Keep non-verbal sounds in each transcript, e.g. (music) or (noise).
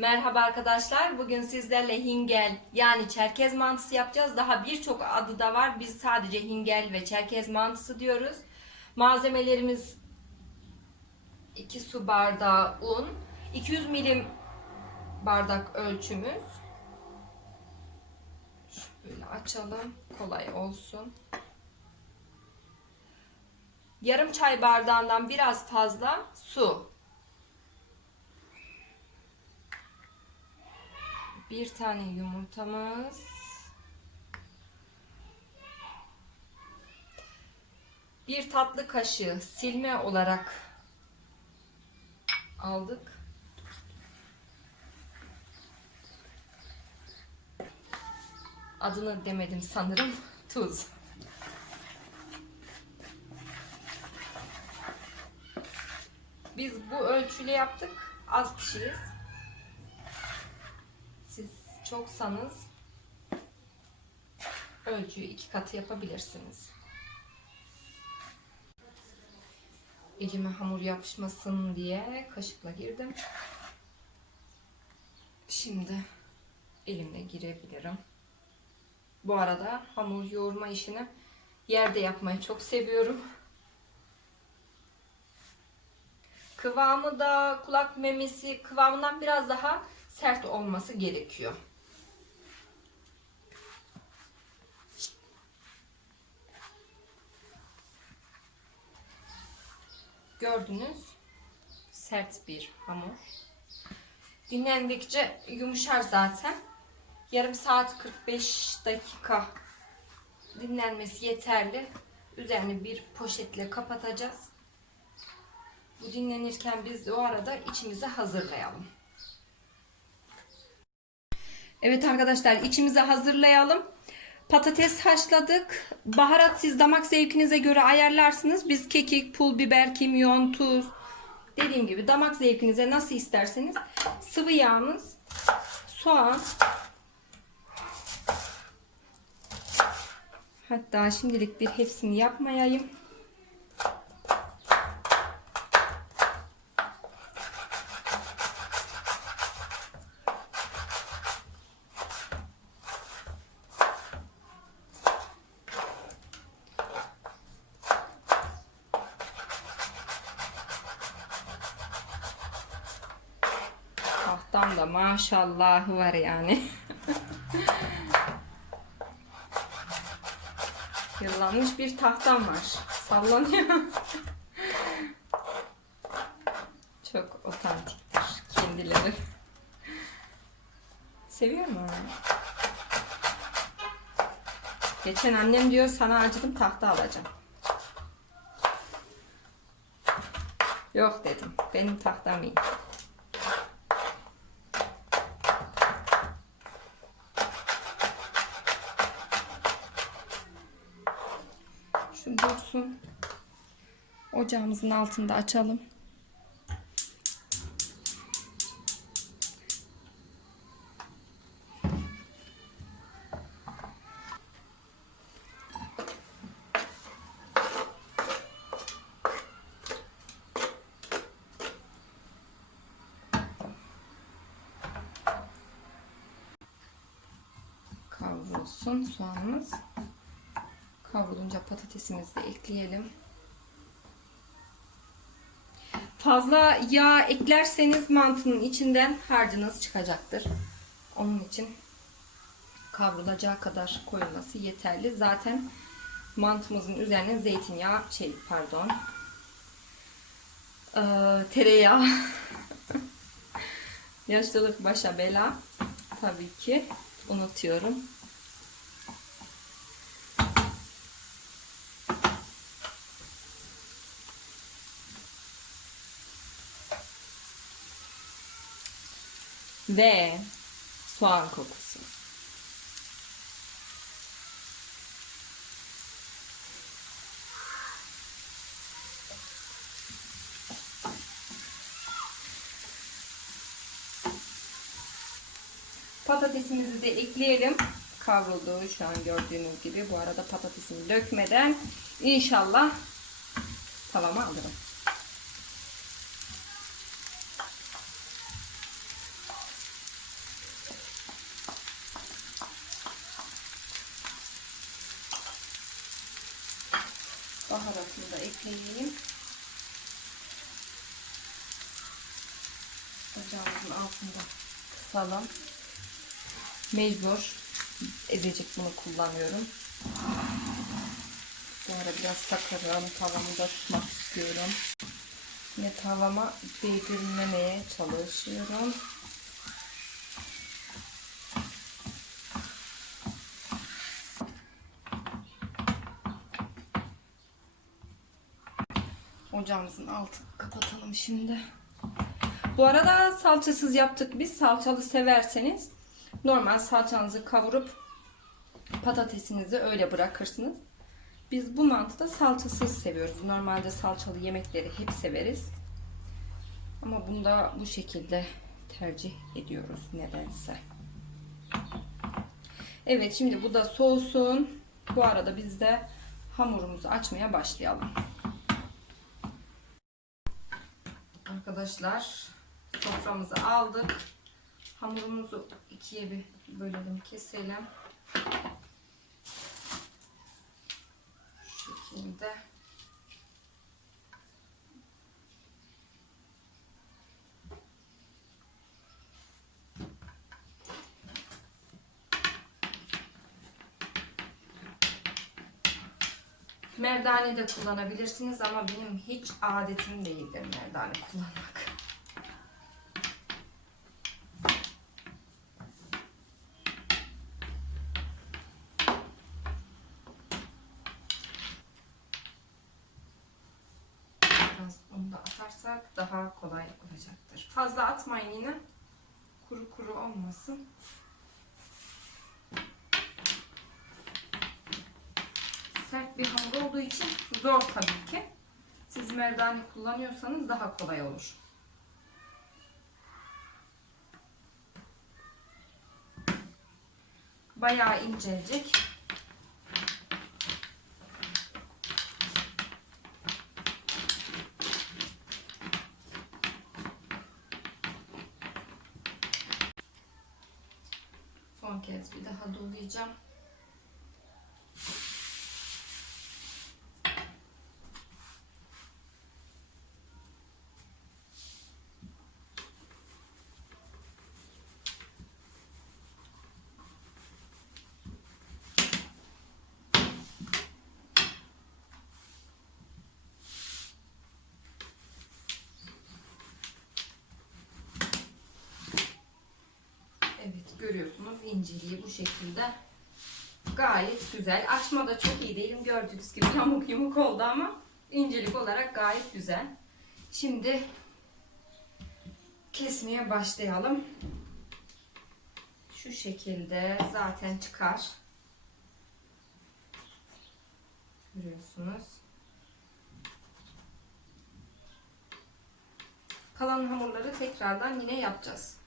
Merhaba arkadaşlar. Bugün sizlerle hingel yani çerkez mantısı yapacağız. Daha birçok adı da var. Biz sadece hingel ve çerkez mantısı diyoruz. Malzemelerimiz 2 su bardağı un, 200 milim bardak ölçümüz. Şöyle açalım. Kolay olsun. Yarım çay bardağından biraz fazla su. Bir tane yumurtamız. Bir tatlı kaşığı silme olarak aldık. Adını demedim sanırım. Tuz. Biz bu ölçüyle yaptık. Az kişiyiz. Çoksanız ölçüyü iki katı yapabilirsiniz. Elime hamur yapışmasın diye kaşıkla girdim. Şimdi elimle girebilirim. Bu arada hamur yoğurma işini yerde yapmayı çok seviyorum. Kıvamı da kulak memesi kıvamından biraz daha sert olması gerekiyor. Gördünüz sert bir hamur. Dinlendikçe yumuşar zaten. Yarım saat 45 dakika dinlenmesi yeterli. Üzerini bir poşetle kapatacağız. Bu dinlenirken biz de o arada içimizi hazırlayalım. Evet arkadaşlar içimizi hazırlayalım. Patates haşladık. Baharat siz damak zevkinize göre ayarlarsınız. Biz kekik, pul biber, kimyon, tuz. Dediğim gibi damak zevkinize nasıl isterseniz. Sıvı yağımız, soğan. Hatta şimdilik bir hepsini yapmayayım. Tahtam da maşallah var yani. (laughs) Yıllanmış bir tahtam var. Sallanıyor. (laughs) Çok otantiktir kendileri. Seviyor mu? Geçen annem diyor sana acıdım tahta alacağım. Yok dedim. Benim tahtam iyi. Şu dursun. Ocağımızın altında açalım. Kavrulsun soğanımız. Kavrulunca patatesimizi de ekleyelim. Fazla yağ eklerseniz mantının içinden harcınız çıkacaktır. Onun için kavrulacağı kadar koyulması yeterli. Zaten mantımızın üzerine zeytinyağı, şey pardon, ee, tereyağı, (laughs) yaşlılık başa bela. Tabii ki unutuyorum. Ve soğan kokusu. Patatesimizi de ekleyelim. Kavruldu şu an gördüğünüz gibi. Bu arada patatesimi dökmeden inşallah tavama alırım. Salçasını da ekleyeyim. Ocağımızın altında kısalım. Mecbur ezecek bunu kullanıyorum. Sonra biraz sakarım. Tavamı da tutmak istiyorum. Yine tavama değdirmemeye çalışıyorum. Ocağımızın altını kapatalım şimdi. Bu arada salçasız yaptık biz. Salçalı severseniz normal salçanızı kavurup patatesinizi öyle bırakırsınız. Biz bu mantıda salçasız seviyoruz. Normalde salçalı yemekleri hep severiz. Ama bunda bu şekilde tercih ediyoruz nedense. Evet şimdi bu da soğusun. Bu arada biz de hamurumuzu açmaya başlayalım. Arkadaşlar soframızı aldık. Hamurumuzu ikiye bir bölelim, keselim. Şu şekilde. Merdane de kullanabilirsiniz ama benim hiç adetim değildir merdane kullanmak. Biraz onu da atarsak daha kolay olacaktır. Fazla atmayın yine. Kuru kuru olmasın. Sert bir hamur olduğu için zor tabii ki. Siz merdane kullanıyorsanız daha kolay olur. Bayağı incelecek. Son kez bir daha dolayacağım. Evet görüyorsunuz inceliği bu şekilde. Gayet güzel. Açma da çok iyi değilim. Gördüğünüz gibi (laughs) yamuk yumuk oldu ama incelik olarak gayet güzel. Şimdi kesmeye başlayalım. Şu şekilde zaten çıkar. Görüyorsunuz. Kalan hamurları tekrardan yine yapacağız.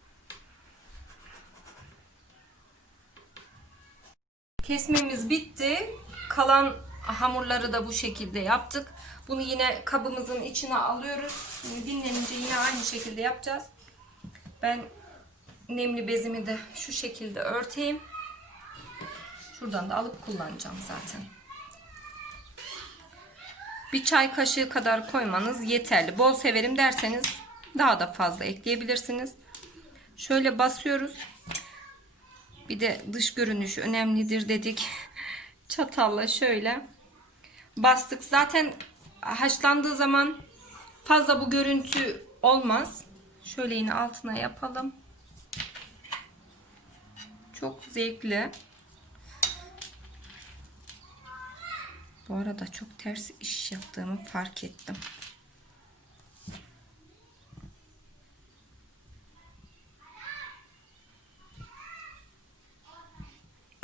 Kesmemiz bitti. Kalan hamurları da bu şekilde yaptık. Bunu yine kabımızın içine alıyoruz. Şimdi dinlenince yine aynı şekilde yapacağız. Ben nemli bezimi de şu şekilde örteyim. Şuradan da alıp kullanacağım zaten. Bir çay kaşığı kadar koymanız yeterli. Bol severim derseniz daha da fazla ekleyebilirsiniz. Şöyle basıyoruz. Bir de dış görünüş önemlidir dedik. (laughs) Çatalla şöyle bastık. Zaten haşlandığı zaman fazla bu görüntü olmaz. Şöyle yine altına yapalım. Çok zevkli. Bu arada çok ters iş yaptığımı fark ettim.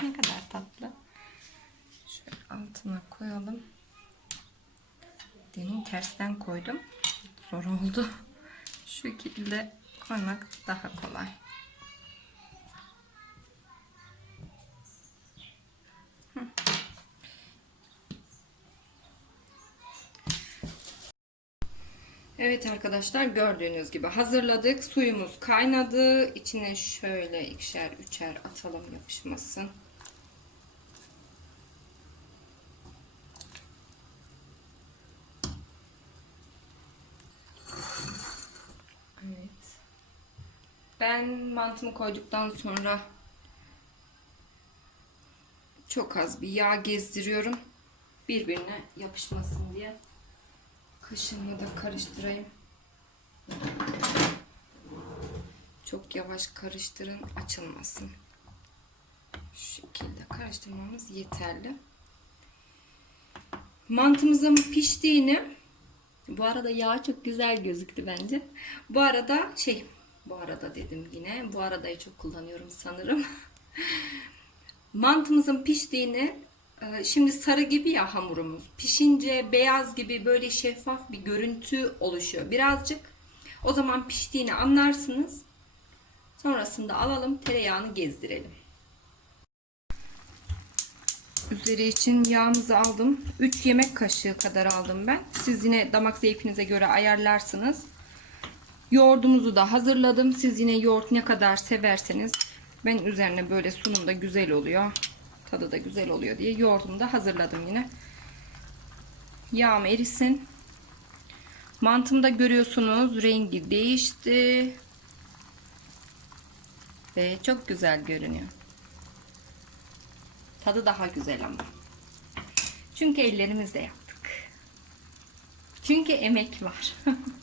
Ne kadar tatlı. Şöyle altına koyalım. Demin tersten koydum. Zor oldu. Şu şekilde koymak daha kolay. Evet arkadaşlar gördüğünüz gibi hazırladık. Suyumuz kaynadı. İçine şöyle ikişer üçer atalım yapışmasın. Ben mantımı koyduktan sonra çok az bir yağ gezdiriyorum. Birbirine yapışmasın diye. Kaşığımla da karıştırayım. Çok yavaş karıştırın açılmasın. Şu şekilde karıştırmamız yeterli. Mantımızın piştiğini bu arada yağ çok güzel gözüktü bence. Bu arada şey bu arada dedim yine. Bu aradayı çok kullanıyorum sanırım. (laughs) Mantımızın piştiğini e, şimdi sarı gibi ya hamurumuz. Pişince beyaz gibi böyle şeffaf bir görüntü oluşuyor birazcık. O zaman piştiğini anlarsınız. Sonrasında alalım tereyağını gezdirelim. Üzeri için yağımızı aldım. 3 yemek kaşığı kadar aldım ben. Siz yine damak zevkinize göre ayarlarsınız. Yoğurdumuzu da hazırladım. Siz yine yoğurt ne kadar severseniz ben üzerine böyle sunumda güzel oluyor. Tadı da güzel oluyor diye yoğurdumu da hazırladım yine. Yağım erisin. Mantımda görüyorsunuz rengi değişti. Ve çok güzel görünüyor. Tadı daha güzel ama. Çünkü ellerimizle yaptık. Çünkü emek var. (laughs)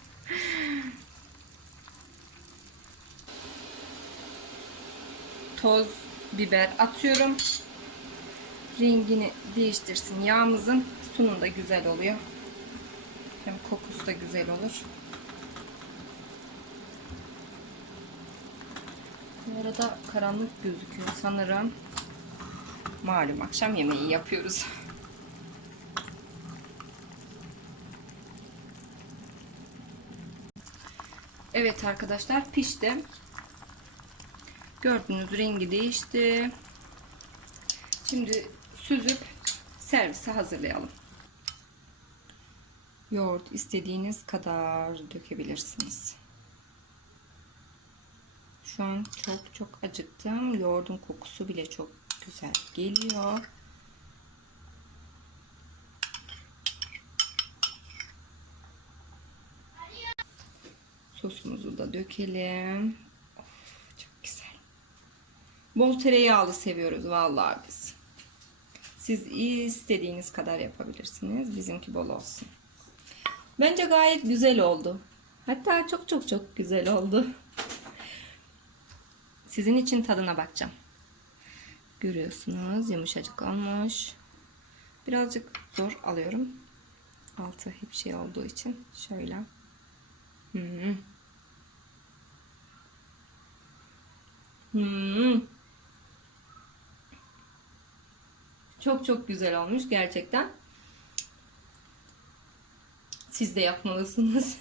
Toz biber atıyorum. Rengini değiştirsin yağımızın. Sunum da güzel oluyor. Hem kokusu da güzel olur. Bu arada karanlık gözüküyor sanırım. Malum akşam yemeği yapıyoruz. Evet arkadaşlar pişti. Gördüğünüz rengi değişti. Şimdi süzüp servise hazırlayalım. Yoğurt istediğiniz kadar dökebilirsiniz. Şu an çok çok acıktım. Yoğurdun kokusu bile çok güzel geliyor. Sosumuzu da dökelim. Bol tereyağlı seviyoruz vallahi biz. Siz istediğiniz kadar yapabilirsiniz. Bizimki bol olsun. Bence gayet güzel oldu. Hatta çok çok çok güzel oldu. Sizin için tadına bakacağım. Görüyorsunuz yumuşacık olmuş. Birazcık zor alıyorum. Altı hep şey olduğu için şöyle. Hmm. Hmm. Çok çok güzel olmuş gerçekten. Siz de yapmalısınız.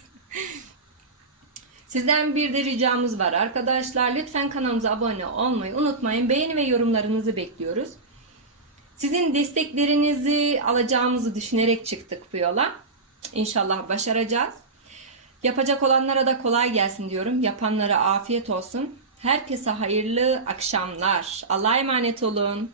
Sizden bir de ricamız var arkadaşlar. Lütfen kanalımıza abone olmayı unutmayın. Beğeni ve yorumlarınızı bekliyoruz. Sizin desteklerinizi alacağımızı düşünerek çıktık bu yola. İnşallah başaracağız. Yapacak olanlara da kolay gelsin diyorum. Yapanlara afiyet olsun. Herkese hayırlı akşamlar. Allah'a emanet olun.